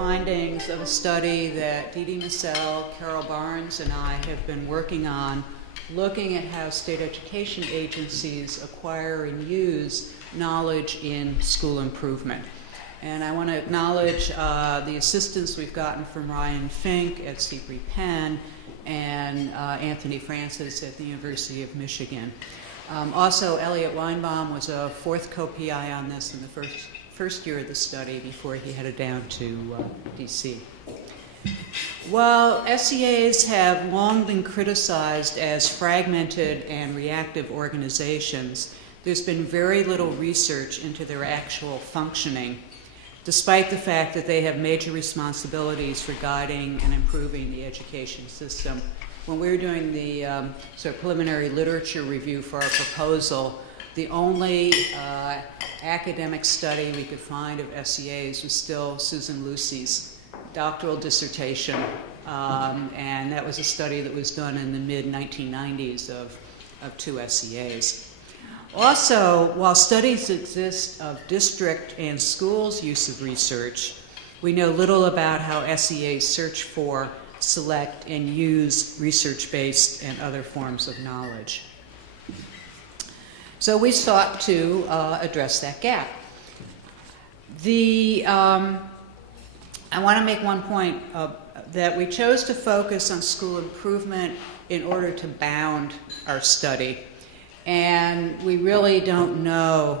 findings of a study that Dee Dee Massell, Carol Barnes, and I have been working on, looking at how state education agencies acquire and use knowledge in school improvement. And I want to acknowledge the assistance we've gotten from Ryan Fink at Seabury Penn and Anthony Francis at the University of Michigan. Also, Elliot Weinbaum was a fourth co-PI on this in the first year of the study before he headed down to DC. While SEAs have long been criticized as fragmented and reactive organizations, there's been very little research into their actual functioning, despite the fact that they have major responsibilities for guiding and improving the education system. When we were doing the sort of preliminary literature review for our proposal, the only academic study we could find of SEAs was still Susan Lucy's doctoral dissertation, and that was a study that was done in the mid-1990s of 2 SEAs. Also, while studies exist of district and schools' use of research, we know little about how SEAs search for, select, and use research-based and other forms of knowledge. So we sought to address that gap. I want to make one point that we chose to focus on school improvement in order to bound our study. And we really don't know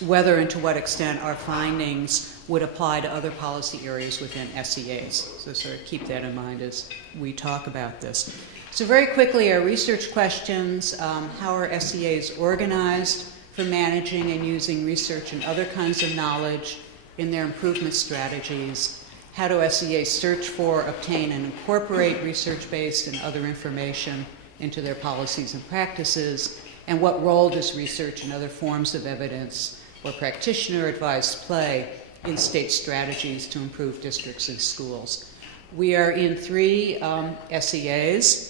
whether and to what extent our findings would apply to other policy areas within SEAs. So sort of keep that in mind as we talk about this. So very quickly, our research questions: how are SEAs organized for managing and using research and other kinds of knowledge in their improvement strategies? How do SEAs search for, obtain, and incorporate research-based and other information into their policies and practices? And what role does research and other forms of evidence or practitioner advice play in state strategies to improve districts and schools? We are in 3 SEAs.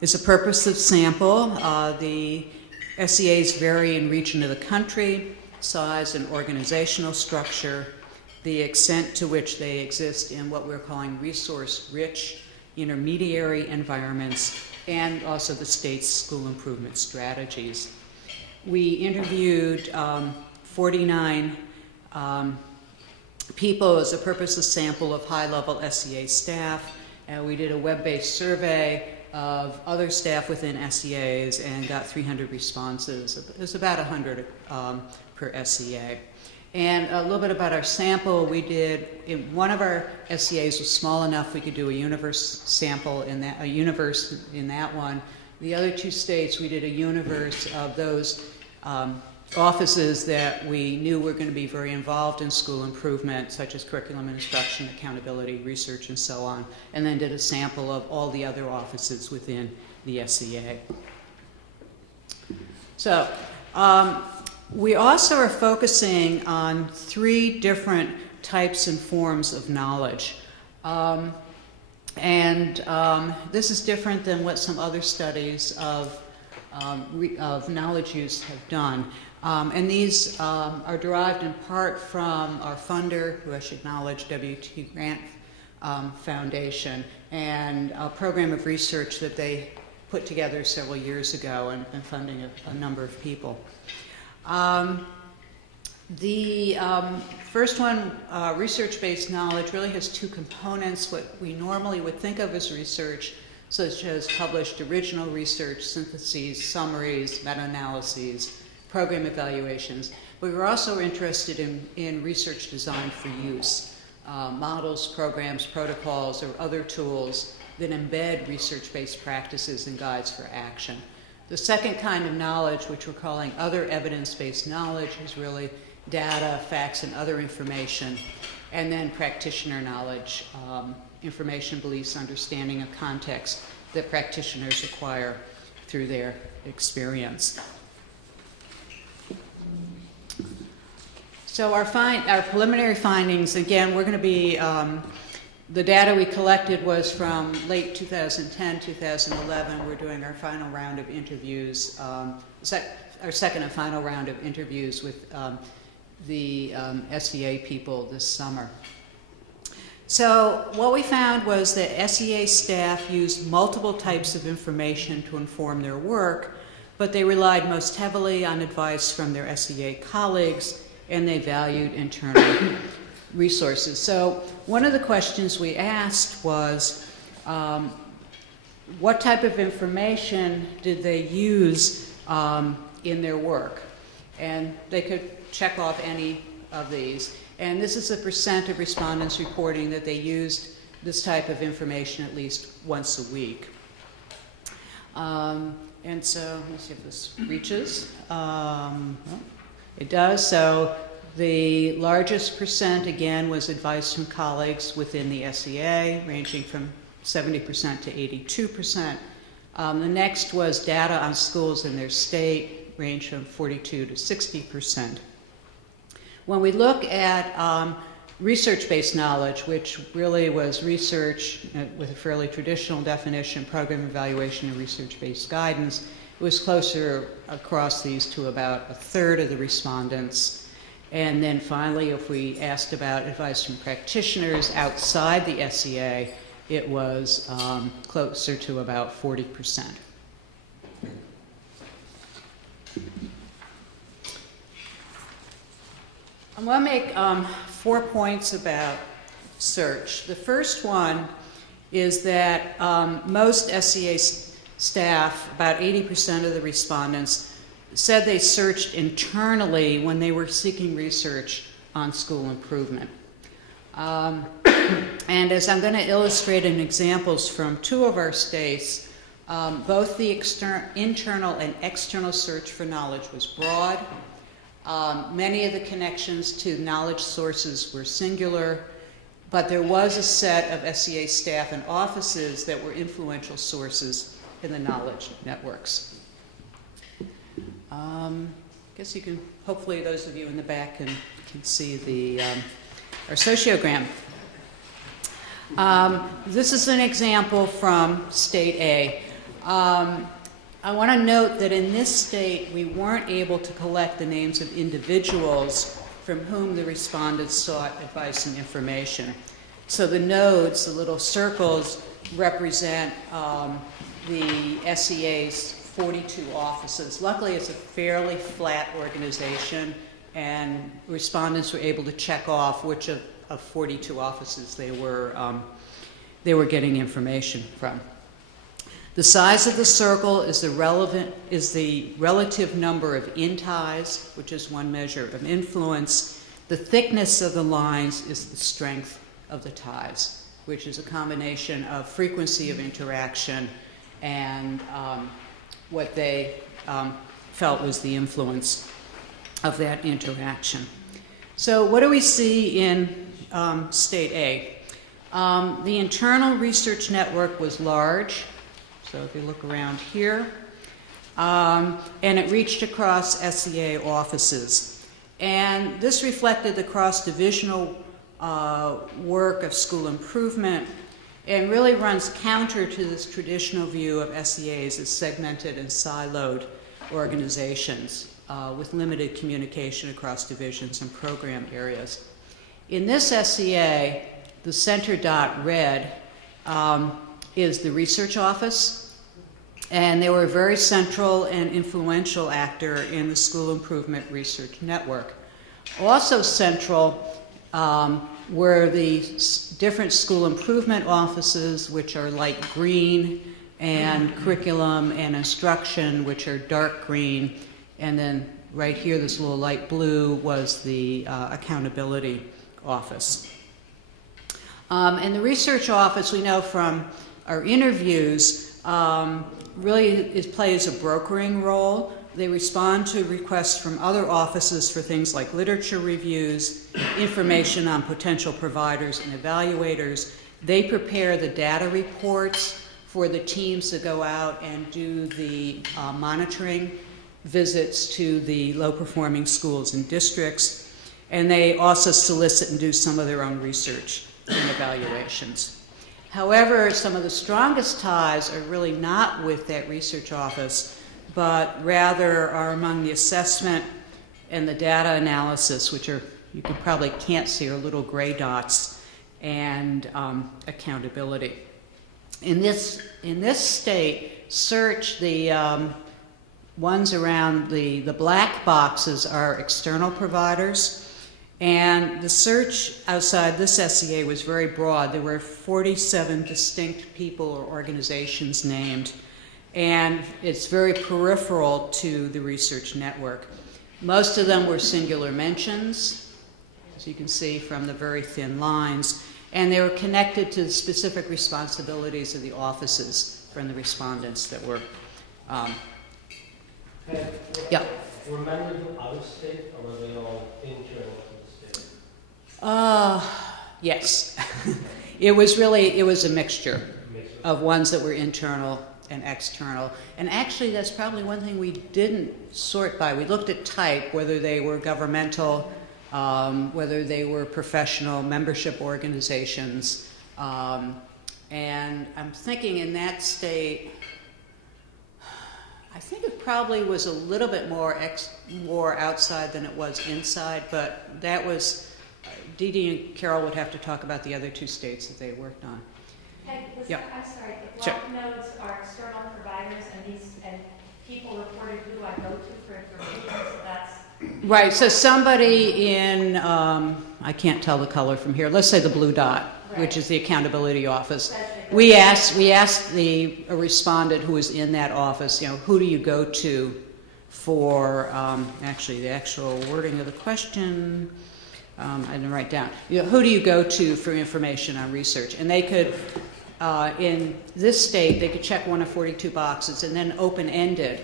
It's a purposive sample. The SEAs vary in region of the country, size and organizational structure, the extent to which they exist in what we're calling resource-rich intermediary environments, and also the state's school improvement strategies. We interviewed 49 people as a purposive sample of high-level SEA staff. We did a web-based survey of other staff within SEAs and got 300 responses. It was about 100 per SEA. And a little bit about our sample. We did, one of our SEAs was small enough we could do a universe sample in that, a universe in that one. The other 2 states, we did a universe of those offices that we knew were going to be very involved in school improvement, such as curriculum and instruction, accountability, research, and so on, and then did a sample of all the other offices within the SEA. So, we also are focusing on 3 different types and forms of knowledge. This is different than what some other studies of knowledge use have done. And these are derived in part from our funder, who I should acknowledge, W.T. Grant Foundation, and a program of research that they put together several years ago and been funding a number of people. The first one, research-based knowledge, really has 2 components: what we normally would think of as research, such as published original research, syntheses, summaries, meta-analyses, program evaluations. But we're also interested in research designed for use, models, programs, protocols, or other tools that embed research-based practices and guides for action. The second kind of knowledge, which we're calling other evidence-based knowledge, is really data, facts, and other information. And then practitioner knowledge, information, beliefs, understanding of context that practitioners acquire through their experience. So our preliminary findings, again, we're going to be, the data we collected was from late 2010, 2011. We're doing our final round of interviews, our second and final round of interviews with the SEA people this summer. So what we found was that SEA staff used multiple types of information to inform their work, but they relied most heavily on advice from their SEA colleagues, and they valued internal resources. So one of the questions we asked was, what type of information did they use in their work? And they could check off any of these. And this is the percent of respondents reporting that they used this type of information at least once a week. And so, let me see if this reaches. It does. So the largest percent, again, was advice from colleagues within the SEA, ranging from 70% to 82%. The next was data on schools in their state, ranged from 42 to 60%. When we look at research-based knowledge, which really was research with a fairly traditional definition, program evaluation and research-based guidance, it was closer across these to about a third of the respondents. And then finally, if we asked about advice from practitioners outside the SEA, it was closer to about 40%. I want to make 4 points about search. The first one is that most SEA staff, about 80% of the respondents, said they searched internally when they were seeking research on school improvement. And as I'm going to illustrate in examples from 2 of our states, both the internal and external search for knowledge was broad. Many of the connections to knowledge sources were singular, but there was a set of SEA staff and offices that were influential sources in the knowledge networks. I guess you can, hopefully those of you in the back can see the, our sociogram. This is an example from State A. I want to note that in this state, we weren't able to collect the names of individuals from whom the respondents sought advice and information. So the nodes, the little circles, represent the SEA's 42 offices. Luckily, it's a fairly flat organization, and respondents were able to check off which of 42 offices they were getting information from. The size of the circle is the relative number of in-ties, which is one measure of influence. The thickness of the lines is the strength of the ties, which is a combination of frequency of interaction and what they felt was the influence of that interaction. So what do we see in State A? The internal research network was large. So if you look around here, and it reached across SEA offices. And this reflected the cross-divisional work of school improvement and really runs counter to this traditional view of SEAs as segmented and siloed organizations with limited communication across divisions and program areas. In this SEA, the center dot red is the research office, and they were a very central and influential actor in the school improvement research network. Also central were the different school improvement offices, which are light green, and curriculum and instruction, which are dark green, and then right here, this little light blue was the accountability office. And the research office, we know from our interviews, really plays a brokering role. They respond to requests from other offices for things like literature reviews, information on potential providers and evaluators. They prepare the data reports for the teams to go out and do the monitoring visits to the low-performing schools and districts. And they also solicit and do some of their own research and evaluations. However, some of the strongest ties are really not with that research office, but rather are among the assessment and the data analysis, which are, you can probably can't see, are little gray dots, and accountability. In this state, search, the ones around the black boxes are external providers. And the search outside this SEA was very broad. There were 47 distinct people or organizations named. And it's very peripheral to the research network. Most of them were singular mentions, as you can see from the very thin lines. And they were connected to the specific responsibilities of the offices from the respondents that were. Yeah. Were many of them out of state, or were they all internal to the state? Yes. It was a mixture of ones that were internal and external. And actually, that's probably one thing we didn't sort by. We looked at type, whether they were governmental, whether they were professional membership organizations. And I'm thinking in that state, I think it probably was a little bit more outside than it was inside, but that was, Dee Dee and Carol would have to talk about the other two states that they worked on. Hey, Yeah. I'm sorry, the black nodes are external providers, and people reported who I go to for information, so that's... Right, so somebody in, I can't tell the color from here, let's say the blue dot, right, which is the accountability office. We asked a respondent who was in that office, you know, who do you go to for, actually the actual wording of the question, I didn't write down, you know, who do you go to for information on research? And they could, in this state, they could check one of 42 boxes, and then open-ended,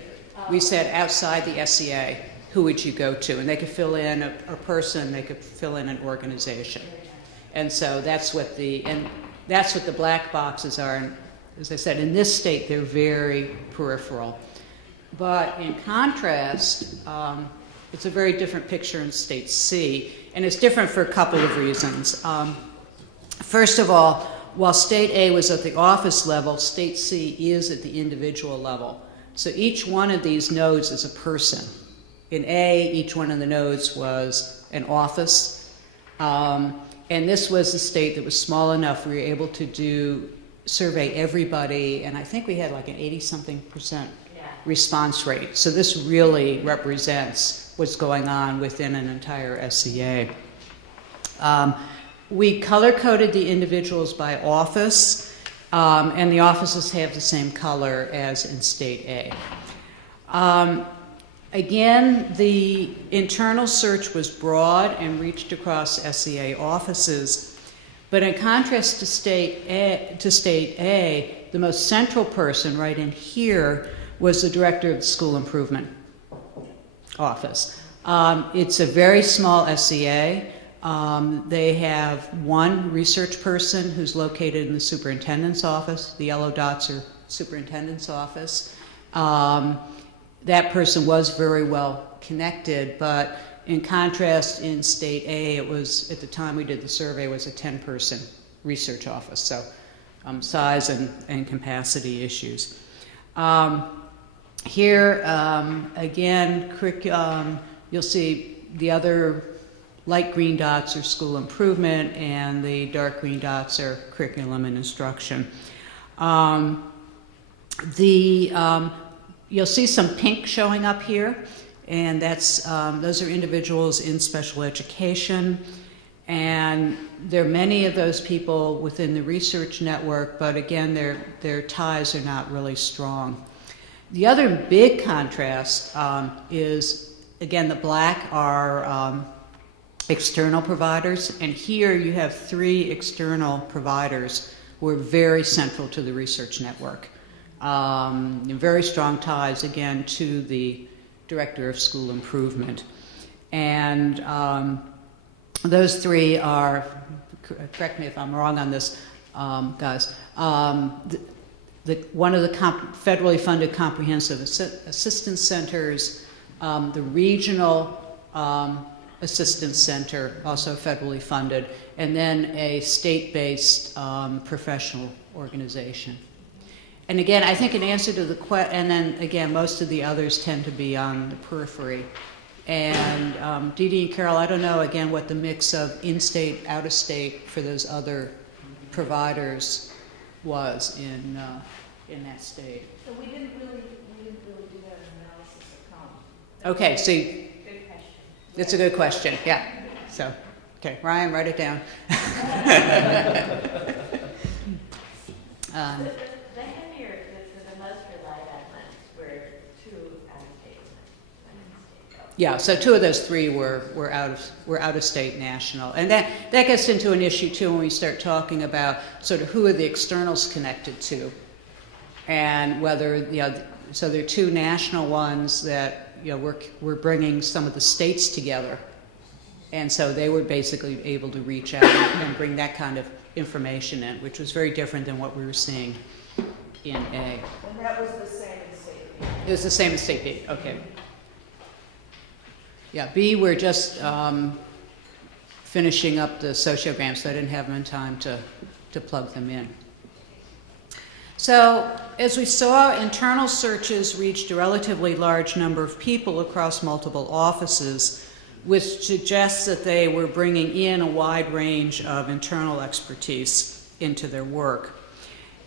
we said outside the SEA, who would you go to? And they could fill in a person, they could fill in an organization. And so that's what the black boxes are. And as I said, in this state, they're very peripheral. But in contrast, it's a very different picture in state C. And it's different for a couple of reasons. First of all, while state A was at the office level, state C is at the individual level. So each one of these nodes is a person. In A, each one of the nodes was an office. And this was a state that was small enough we were able to survey everybody, and I think we had like an 80-something% response rate. So this really represents what's going on within an entire SEA. We color-coded the individuals by office, and the offices have the same color as in state A. Again, the internal search was broad and reached across SEA offices, but in contrast to state A, the most central person right in here was the director of the School Improvement Office. It's a very small SEA. They have one research person who's located in the superintendent's office. The yellow dots are superintendent's office. That person was very well connected, but in contrast, in state A, it was, at the time we did the survey, was a 10-person research office, so size and capacity issues. Here, again, you'll see the other light green dots are school improvement, and the dark green dots are curriculum and instruction. You'll see some pink showing up here, and that's those are individuals in special education, and there are many of those people within the research network, but again, their ties are not really strong. The other big contrast is, again, the black are external providers, and here you have 3 external providers who are very central to the research network. Very strong ties, again, to the director of school improvement. And those 3 are, correct me if I'm wrong on this, guys, one of the federally funded comprehensive assistance centers, the regional assistance center, also federally funded, and then a state-based professional organization. And again, I think in answer to the question, and then again, most of the others tend to be on the periphery And Dee Dee and Carol, I don't know, again, what the mix of in-state, out-of-state for those other providers was in that state. So we didn't really do that analysis of common. Okay, so Good question. it's a good question, yeah. So, okay, Ryan, write it down. The heavier, the most relied on ones were 2 out-of-state ones. Yeah, so 2 of those 3 were out of state national, and that gets into an issue too when we start talking about sort of who are the externals connected to, and whether so there are 2 national ones that we're bringing some of the states together, and so they were basically able to reach out and bring that kind of information in, which was very different than what we were seeing in A. And that was the same in state B. It was the same as state B. Okay. Yeah, B, we're just finishing up the sociograms, so I didn't have them in time to plug them in. So, as we saw, internal searches reached a relatively large number of people across multiple offices, which suggests that they were bringing in a wide range of internal expertise into their work.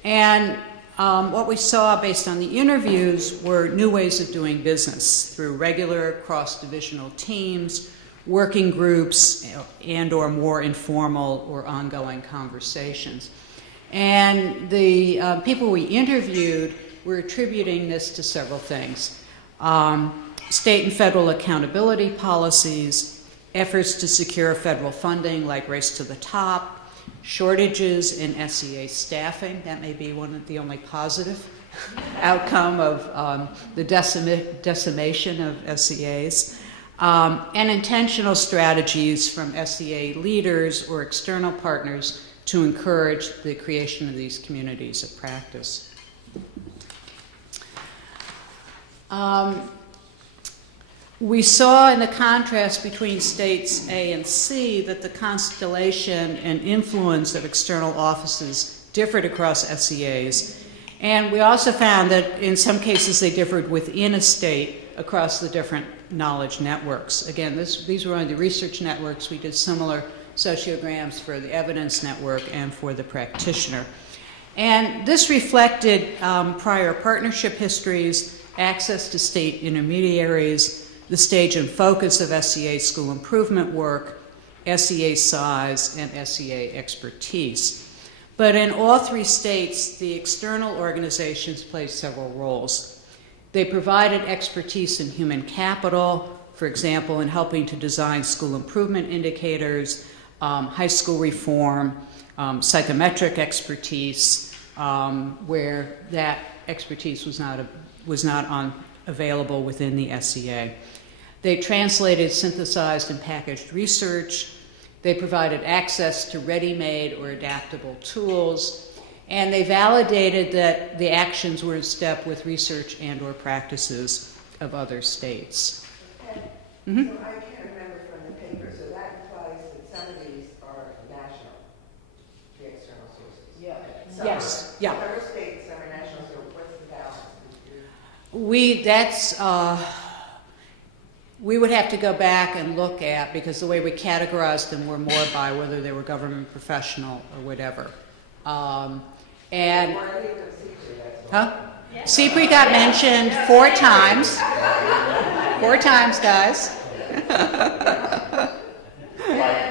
And what we saw based on the interviews were new ways of doing business through regular cross-divisional teams, working groups, and or more informal or ongoing conversations. And the people we interviewed were attributing this to several things. State and federal accountability policies, efforts to secure federal funding like Race to the Top, shortages in SEA staffing. That may be one of the only positive outcome of the decimation of SEAs, and intentional strategies from SEA leaders or external partners to encourage the creation of these communities of practice. We saw in the contrast between states A and C that the constellation and influence of external offices differed across SEAs. And we also found that in some cases they differed within a state across the different knowledge networks. Again, these were on the research networks. We did similar sociograms for the evidence network and for the practitioner. And this reflected prior partnership histories, access to state intermediaries, the stage and focus of SEA school improvement work, SEA size, and SEA expertise. But in all 3 states, the external organizations played several roles. They provided expertise in human capital, for example, in helping to design school improvement indicators, high school reform, psychometric expertise, where that expertise was not available within the SEA. They translated, synthesized, and packaged research. They provided access to ready-made or adaptable tools. And they validated that the actions were in step with research and or practices of other states. So I can't remember from the paper, so that implies that some of these are national, the external sources. Yeah. Some Yes, are, yeah. Some are state, some are national, so what's the balance? We would have to go back and look at, because the way we categorized them were more by whether they were government professional or whatever. And CPRE got mentioned 4 times. 4 times, guys.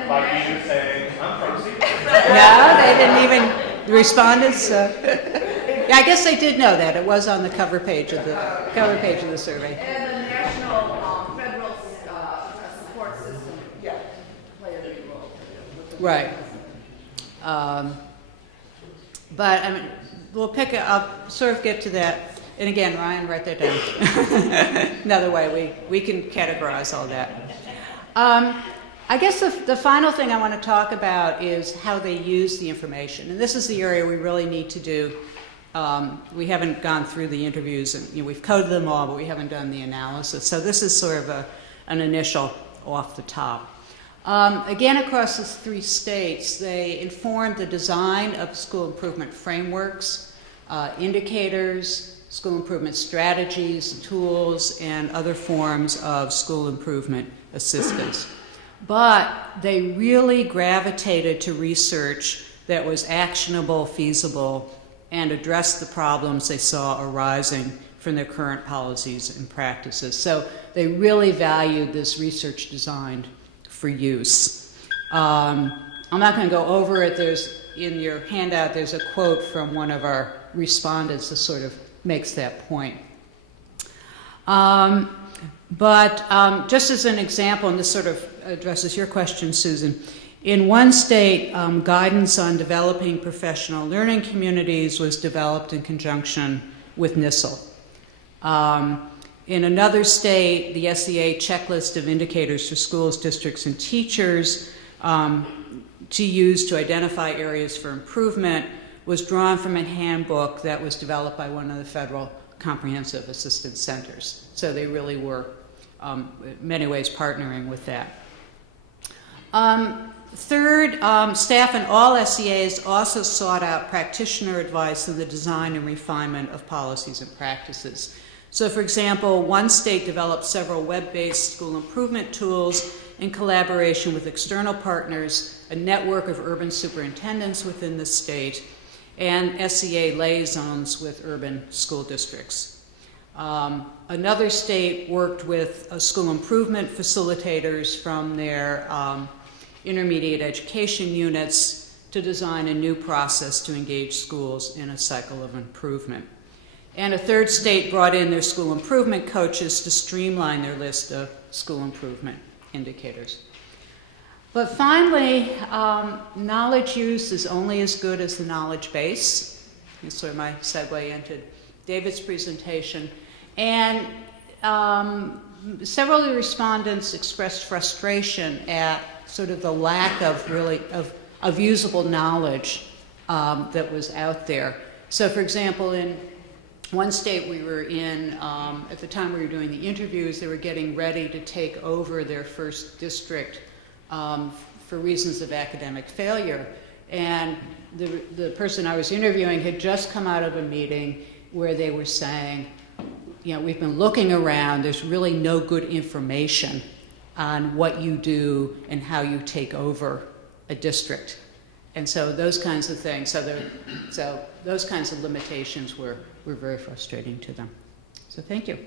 like you saying, I'm from CPRE. No, they didn't even. The respondents. Yeah, I guess they did know that. It was on the cover page of the survey. And the national federal support system played a big role. Right. But I mean, we'll pick it up, sort of get to that. And again, Ryan, write that down. Another way we can categorize all that. I guess the final thing I want to talk about is how they use the information. And this is the area we really need to do. We haven't gone through the interviews, and we've coded them all, but we haven't done the analysis. So this is sort of an initial off the top. Again, across the 3 states, they informed the design of school improvement frameworks, indicators, school improvement strategies, tools, and other forms of school improvement assistance. But they really gravitated to research that was actionable, feasible, and addressed the problems they saw arising from their current policies and practices. So they really valued this research designed for use. I'm not going to go over it. In your handout, there's a quote from one of our respondents that sort of makes that point. But just as an example, and this sort of addresses your question, Susan, in one state, guidance on developing professional learning communities was developed in conjunction with NISL. In another state, the SEA checklist of indicators for schools, districts, and teachers to use to identify areas for improvement was drawn from a handbook that was developed by one of the federal comprehensive assistance centers. So they really were, in many ways, partnering with that. Third, staff in all SEAs also sought out practitioner advice in the design and refinement of policies and practices. So, for example, one state developed several web-based school improvement tools in collaboration with external partners, a network of urban superintendents within the state, and SEA liaisons with urban school districts. Another state worked with school improvement facilitators from their intermediate education units to design a new process to engage schools in a cycle of improvement. And a third state brought in their school improvement coaches to streamline their list of school improvement indicators. But finally, knowledge use is only as good as the knowledge base. That's sort of my segue into David's presentation. And several of the respondents expressed frustration at sort of the lack of usable knowledge that was out there. So, for example, in one state we were in, at the time we were doing the interviews, they were getting ready to take over their first district for reasons of academic failure. And the person I was interviewing had just come out of a meeting where they were saying, you know, we've been looking around, there's really no good information on what you do and how you take over a district. And so those kinds of things, so those kinds of limitations were very frustrating to them. So thank you.